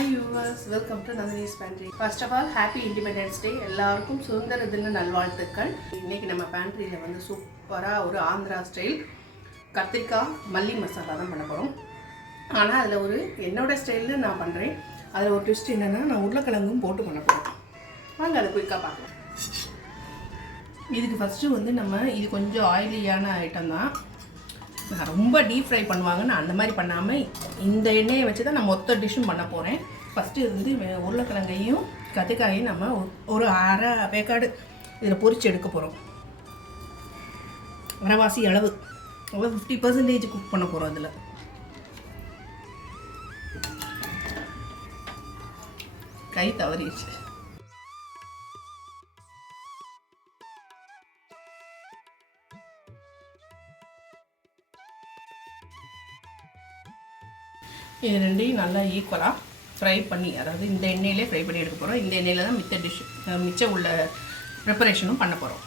Viewers welcome to Nandhini's pantry first of all happy independence day எல்லாருக்கும் சுதந்திர தின நல்வாழ்த்துக்கள். இன்னைக்கு நம்ம பேண்ட்ரியில் வந்து சூப்பராக ஒரு ஆந்திரா ஸ்டைல் கத்திரிக்காய் மல்லி மசாலா தான் பண்ண போகிறோம் ஆனால் அதில் ஒரு என்னோட ஸ்டைலில் நான் பண்ணுறேன் அதில் ஒரு ட்விஸ்ட் என்னென்னா நான் உருளைக்கிழங்கும் போட்டு பண்ண போகிறேன் வாங்க அதை குயிக்காக பார்க்கலாம். இதுக்கு ஃபஸ்ட்டு வந்து நம்ம இது கொஞ்சம் ஆயிலியான ஐட்டம் தான். ரொம்ப டீப் ஃப்ரை பண்ணுவாங்கன்னு அந்த மாதிரி பண்ணாமல் இந்த எண்ணெயை வச்சு தான் நான் மொத்த டிஷ்ஷும் பண்ண போகிறேன் ஃபஸ்ட்டு வந்து உருளைக்கிழங்கையும் கத்திரிக்காயையும் நம்ம ஒரு- ஒரு அரை வேக்காடு இதில் பொறிச்சு எடுக்க போகிறோம் அரைவாசி அளவு. அவ்வளோ ஃபிஃப்டி பர்சன்டேஜ் குக் பண்ண போகிறோம் அதில். கை தவறிடுச்சு. இது ரெண்டையும் நல்லா ஈக்குவலாக ஃப்ரை பண்ணி அதாவது இந்த எண்ணெயிலே ஃப்ரை பண்ணி எடுக்க போகிறோம் இந்த எண்ணெயில் தான் மித்த டிஷ் மிச்சம் உள்ள ப்ரிப்பரேஷனும் பண்ண போகிறோம்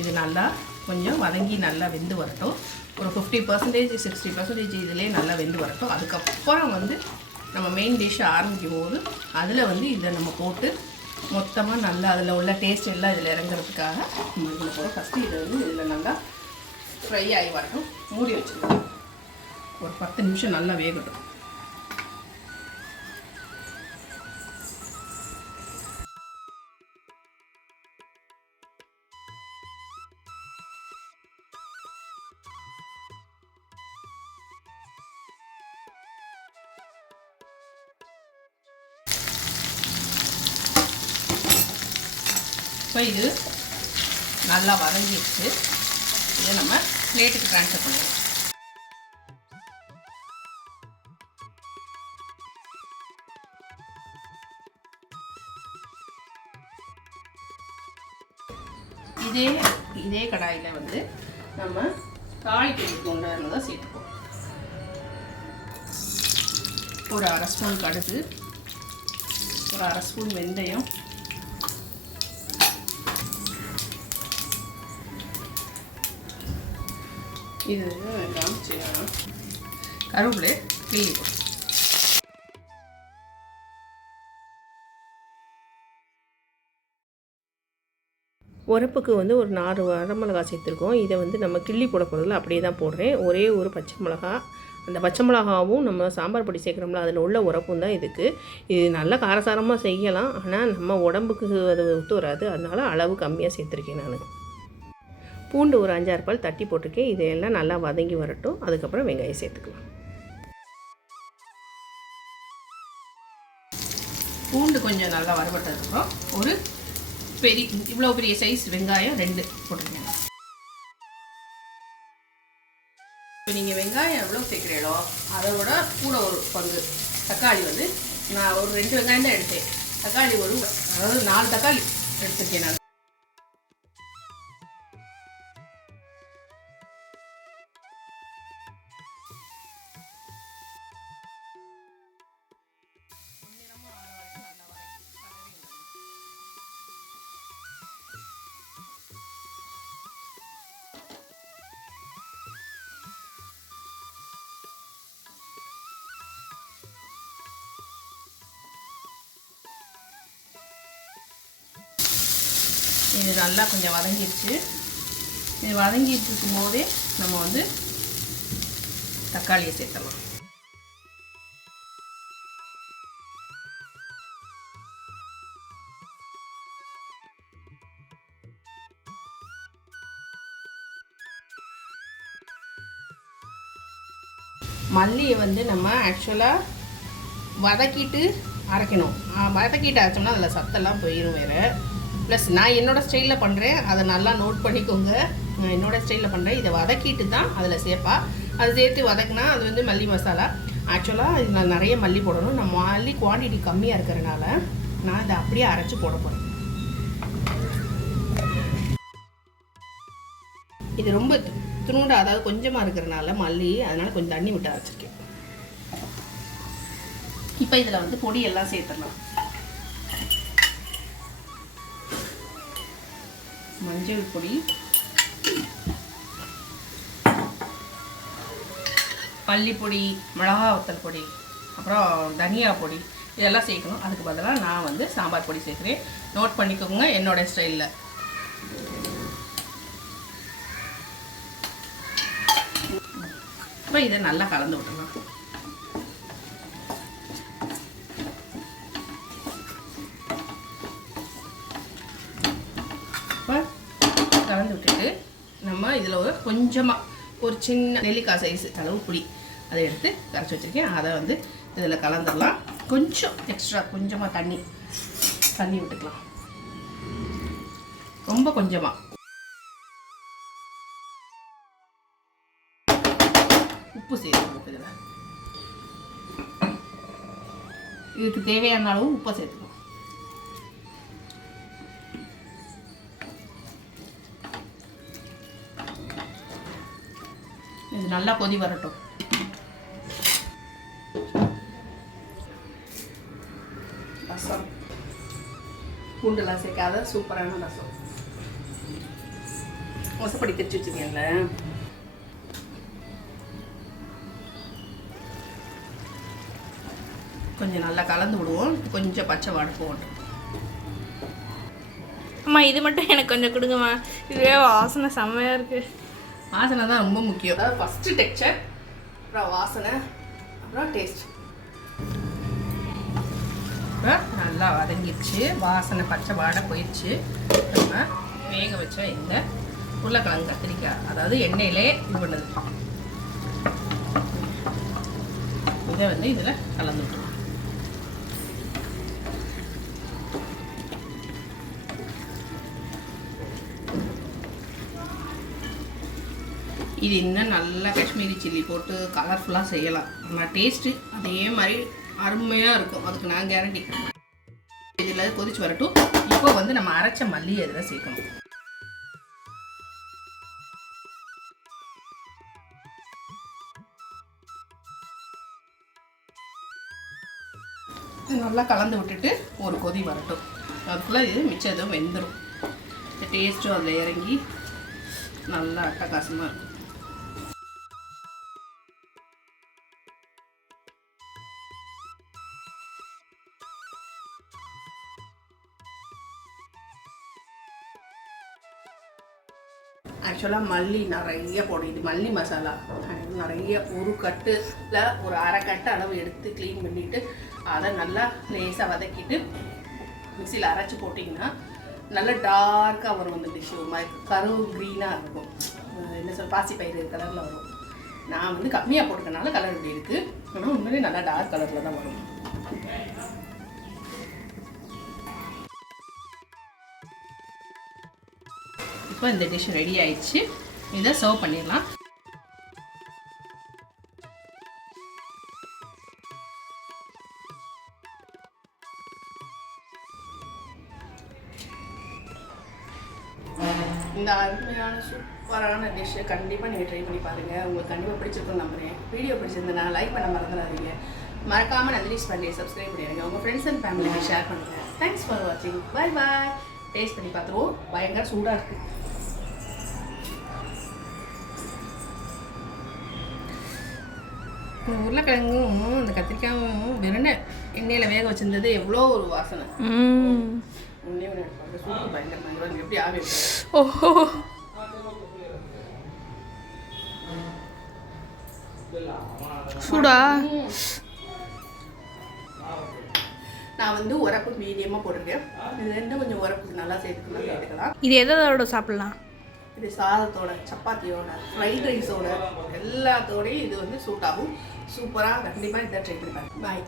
இது நல்லா கொஞ்சம் வதங்கி நல்லா வெந்து வரட்டும். ஒரு ஃபிஃப்டி பர்சன்டேஜ் சிக்ஸ்டி பர்சன்டேஜ் இதிலே நல்லா வெந்து வரட்டும். அதுக்கப்புறம் வந்து நம்ம மெயின் டிஷ் ஆரம்பிக்கும் போது அதில் வந்து இதை நம்ம போட்டு மொத்தமாக நல்லா அதில் உள்ள டேஸ்ட் எல்லாம் இதில் இறங்குறதுக்காக நம்ம இதில் போகிறோம் ஃபஸ்ட்டு இதை வந்து இதில் நல்லா ஃப்ரை ஆகி வரட்டும். மூடி வச்சுருக்கோம் ஒரு பத்து நிமிஷம் நல்லா வேகட்டும். இப்போ இது நல்லா வதங்கிடுச்சு. இதை நம்ம பிளேட்டுக்கு ட்ரான்ஸ்ஃபர் பண்ணிடலாம். இதே இதே கடாயில் வந்து நம்ம தாளிக்கிறதுக்கு உண்டானதை சேர்த்துப்போம். ஒரு அரை ஸ்பூன் கடுகு ஒரு அரை ஸ்பூன் வெந்தயம் இது எல்லாம் கருவேப்பிலை கிள்ளி போடும் உரப்புக்கு வந்து ஒரு நாலு வரமிளகா சேர்த்துருக்கோம். இதை வந்து நம்ம கிள்ளி போட போகிறதுல அப்படியே தான் போடுறேன். ஒரே ஒரு பச்சை மிளகா. அந்த பச்சை மிளகாவும் நம்ம சாம்பார் பொடி சேர்க்குறோம்ல அதில் உள்ள உரப்பும் தான் இதுக்கு. இது நல்லா காரசாரமாக செய்யலாம். ஆனால் நம்ம உடம்புக்கு அது ஒத்து வராது. அதனால் அளவு கம்மியாக சேர்த்துருக்கேன் நான். பூண்டு ஒரு அஞ்சாறு பால் தட்டி போட்டிருக்கேன். இதையெல்லாம் நல்லா வதங்கி வரட்டும். அதுக்கப்புறம் வெங்காயம் சேர்த்துக்கலாம். பூண்டு கொஞ்சம் நல்லா வறுபட்டதுக்கப்புறம் ஒரு பெரிய இவ்வளோ பெரிய சைஸ் வெங்காயம் ரெண்டு போட்டுருங்க இப்போ நீங்கள் வெங்காயம் எவ்வளோ சேர்க்குறீங்களோ அதோட கூட ஒரு பங்கு. தக்காளி வந்து நான் ஒரு ரெண்டு வெங்காயம் தான் எடுத்தேன். தக்காளி ஒரு அதாவது நாலு தக்காளி எடுத்துருக்கேன் நான். இது நல்லா கொஞ்சம் வதங்கிடுச்சு இது வதங்கிட்டு இருக்கும்போதே நம்ம வந்து தக்காளியை சேர்த்தலாம் மல்லியை வந்து நம்ம ஆக்சுவலாக வதக்கிட்டு அரைக்கணும். வதக்கிட்டு அரைச்சோம்னா அதில் சத்தெல்லாம் போயிடும் வேறு. ப்ளஸ் நான் என்னோடய ஸ்டைலில் பண்ணுறேன் அதை நல்லா நோட் பண்ணிக்கோங்க. என்னோடய ஸ்டைலில் பண்ணுறேன் இதை வதக்கிட்டு தான் அதில் சேர்ப்பா. அது சேர்த்து வதக்குனா அது வந்து மல்லி மசாலா. ஆக்சுவலாக இதில் நிறைய மல்லி போடணும். நான் மல்லி குவான்டிட்டி கம்மியாக இருக்கிறனால நான் இதை அப்படியே அரைச்சி போட போகிறேன் இது ரொம்ப துணுண்டா அதாவது கொஞ்சமாக இருக்கிறனால மல்லி அதனால் கொஞ்சம் தண்ணி விட்டு அரைச்சிருக்கேன். இப்போ இதில் வந்து பொடி எல்லாம் சேர்த்துடலாம். மஞ்சள் பொடி. மல்லிப்பொடி மிளகா வத்தல் பொடி அப்புறம் தனியா பொடி இதெல்லாம் சேர்க்கணும். அதுக்கு பதிலாக நான் வந்து சாம்பார் பொடி சேர்க்குறேன். நோட் பண்ணிக்கோங்க என்னோட ஸ்டைலில். இப்போ இதை நல்லா கலந்து விட்டுலாம் நம்ம இதில் ஒரு கொஞ்சமாக ஒரு சின்ன நெல்லிக்காய் சைஸ் அளவு புளி. அதை எடுத்து கரைச்சி வச்சுருக்கேன். அதை வந்து இதில் கலந்துடலாம். கொஞ்சம் எக்ஸ்ட்ரா கொஞ்சமாக தண்ணி தண்ணி விட்டுக்கலாம். ரொம்ப கொஞ்சமாக உப்பு சேர்த்துக்கணும் இதில். இதுக்கு தேவையான அளவு உப்பை சேர்த்துக்கணும். இது நல்லா கொதி வரட்டும். ரசம். பூண்டுலாம் சேர்க்காத சூப்பரான ரசம். மொசப்படி திரிச்சு வச்சுருக்கேன்ல கொஞ்சம் நல்லா கலந்து விடுவோம். கொஞ்சம் பச்சை வாடை போகட்டும். அம்மா இது மட்டும் எனக்கு கொஞ்சம் கொடுங்கம்மா. இதுவே வாசனை செம்மையாக இருக்குது வாசனை தான் ரொம்ப முக்கியம். அதாவது ஃபஸ்ட்டு டெக்ஸ்சர் அப்புறம் வாசனை அப்புறம் டேஸ்ட் நல்லா வதங்கிடுச்சு. வாசனை பச்சை வாடை போயிடுச்சு. நம்ம வேக வச்ச இந்த உருளைக்கிழங்கு கத்திரிக்காய் அதாவது எண்ணெயிலே இது பண்ணது. இதை வந்து இதில் கலந்து இது இன்னும் நல்லா காஷ்மீரி சில்லி போட்டு கலர்ஃபுல்லாக செய்யலாம். ஆனால் டேஸ்ட்டு அதே மாதிரி அருமையாக இருக்கும். அதுக்கு நான் கேரண்டி இதில் கொதிச்சு வரட்டும். இப்போ வந்து நம்ம அரைச்ச மல்லி இதில் சேர்க்கணும். நல்லா கலந்து விட்டுட்டு ஒரு கொதி வரட்டும். அதுக்குள்ளே இது மிச்சம் எதுவும் வெந்துடும் டேஸ்ட்டும் அதில் இறங்கி நல்லா அட்டகாசமாக இருக்கும். ஆக்சுவலாக மல்லி நிறைய போடும் இது மல்லி மசாலா. நிறைய ஒரு கட்டில் ஒரு அரை கட்டு அளவு எடுத்து க்ளீன் பண்ணிவிட்டு அதை நல்லா லேசாக வதக்கிட்டு மிக்சியில் அரைச்சி போட்டிங்கன்னா நல்லா டார்க்காக வரும் அந்த டிஷ்ஷு ஒரு மாதிரி கருவு க்ரீனாக இருக்கும். என்ன சொல் பாசி பயிறு கலரில் வரும். நான் வந்து கம்மியாக போட்டுக்கனால கலர் இப்படி இருக்குது ஆனால் உண்மையிலே நல்லா டார்க் கலரில் தான் வரும். இப்போ இந்த டிஷ் ரெடி ஆயிடுச்சு. இதை சர்வ் பண்ணிடலாம். இந்த அருமையான சூப்பரான டிஷ்ஷை கண்டிப்பாக நீங்கள் ட்ரை பண்ணி பாருங்கள் உங்களுக்கு கண்டிப்பாக பிடிச்சிருக்கும் நம்புறேன். வீடியோ பிடிச்சிருந்தனா லைக் பண்ண மறந்துடாதீங்க. மறக்காமல் நந்தினிஸ் பண்ணி சப்ஸ்கிரைப் பண்ணிடுங்க. உங்கள் ஃப்ரெண்ட்ஸ் அண்ட் ஃபேமிலிக்கு ஷேர் பண்ணுங்கள் தேங்க்ஸ் ஃபார் வாட்சிங் பை பாய் டேஸ்ட் பண்ணி பார்த்துருவோம். பயங்கர சூடாக இருக்குது உருளைக்கிழங்கும் இந்த கத்திரிக்காயும் வெறும் எண்ணெயில் வேக வச்சிருந்தது எவ்வளோ ஒரு வாசனை. ஓஹோ. சூடா? நான் வந்து உரப்பு மீடியமாக போட்டிருக்கேன். இது ரெண்டும் கொஞ்சம் உரப்பு நல்லா சேர்த்துக்கலாம் சேர்த்துக்கலாம். இது எதோட சாப்பிடலாம்? இது சாதத்தோட சப்பாத்தியோட ஃப்ரைட் ரைஸோட எல்லாத்தோடையும் இது வந்து சூட் ஆகும். சூப்பராக கண்டிப்பாக இதை ட்ரை பண்ணி பாய்